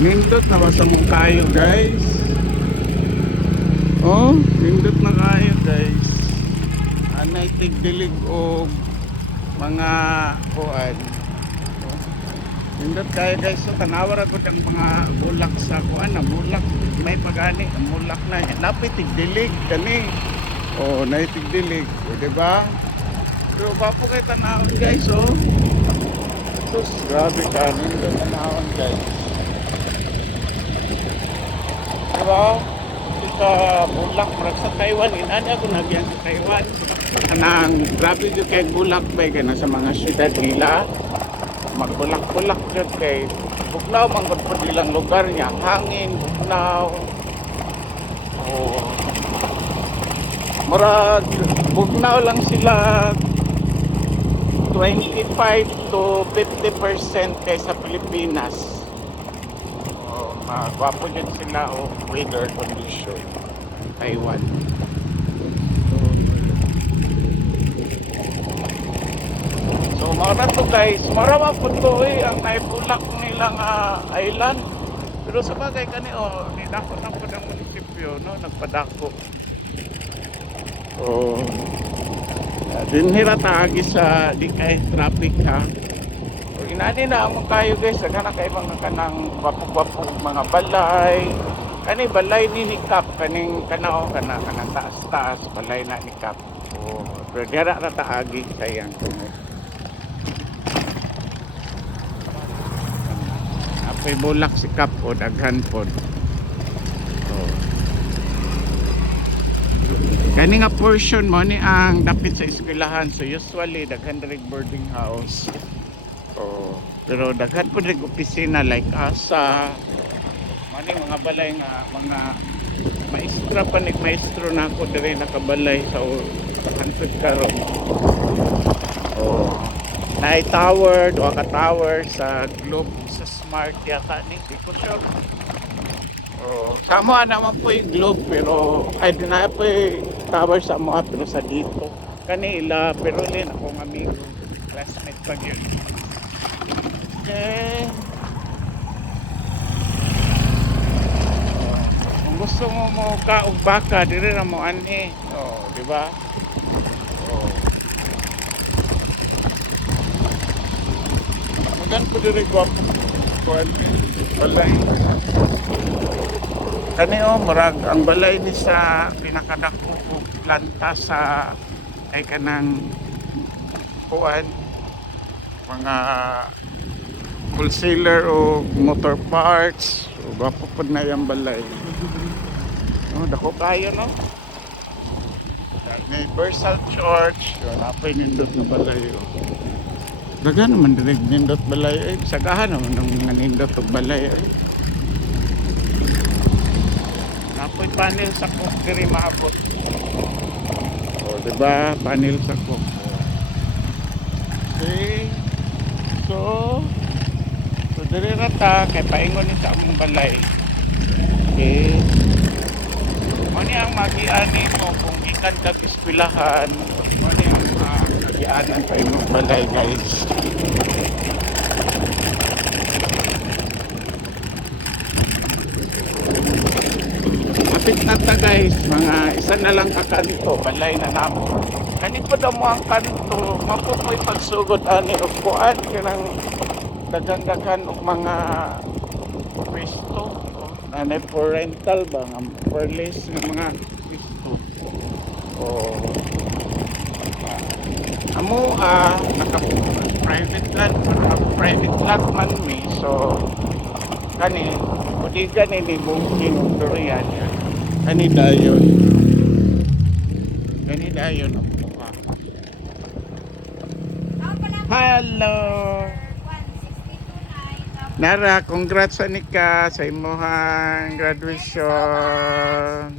Kanindot na masamong kayo guys. Oh, nindot na kayo guys. Anay tigdilig o mga kuan. Nindot kayo guys. So tanawar ako ng mga bulak sa kuan na bulak. May pagani, ang bulak na. Napit tigdilig kani. Oh, naitigdilig. O diba? Pero ba po kayo tanawon guys oh. Sus, grabe ka. Nindot tanawon guys. Diba? Ika bulak marag sa Taiwan. Inani ako nagyan sa Taiwan. Kanang grabe yung kay bulak ba na sa mga syudad nila. Magbulak-bulak dyan kay bugnaw manggod nilang lugar niya. Hangin, bugnaw. Oh. Marag bugnaw lang sila 25 to 50% kaysa Pilipinas. Magwapo din sila o weather condition Taiwan. So mga to guys, marama po to ang naibulak nilang island. Pero sa bagay kani nidako na po ng munisipyo no, nagpadako. So dinhira taagi sa di kay traffic ha. Inani na mo kayo guys, kana kay mga kanang wapo-wapo mga balay. Kani balay ni Nikap kaning kanao kana taas-taas balay na Nikap. Oh, pero dira ra taagi sayang tungod. Apay bulak si Kap o daghan pod. Oh. Kani nga portion mo ni ang dapit sa eskwelahan, so usually daghan diri boarding house. Oh, pero daghan po rin opisina like asa mani mga balay nga mga maestra pa ni maestro na ako diri nakabalay sa hantod karon. Oh, naay tower, duha ka tower sa Globe sa Smart yata ni di ko sure. Oh, samo naman po yung Globe pero ay dinaya po yung tower sa mga pero sa dito kanila pero rin akong amigo classmate pag yun. Okay. Kung gusto mo kaog baka dire na mo anhi. Oh, di ba? Oh. Magan po dire gwapo. Balay. Kani murag ang balay ni sa pinakadako planta sa ay kanang kuan mga wholesaler o motor parts o bapo po na yung balay. Dako kayo no Universal Church napay nindot na balay daga naman dinig nindot balay sagahan naman ng mga nindot o balay napay panel sa cook diri maabot diba panel sa cook. Okay, so diri ra ta kay paingon ni sa among balay. Okay. Mani ang magiani mo kung ikan kag eskwelahan, mani ang magianan pa imong balay guys. Kapit na ta guys, mga isa na lang ka kanto, balay na namo. Kani po daw mo ang kanto, mapupoy pagsugod ani og kuan kanang daghan-daghan og mga pwesto na for rental ba nga for lease ng mga pwesto amo naka private lot man mi so kani budigan ni booking durian kani dayon ang mukha. Hello Nara, congrats Anika sa imong graduation.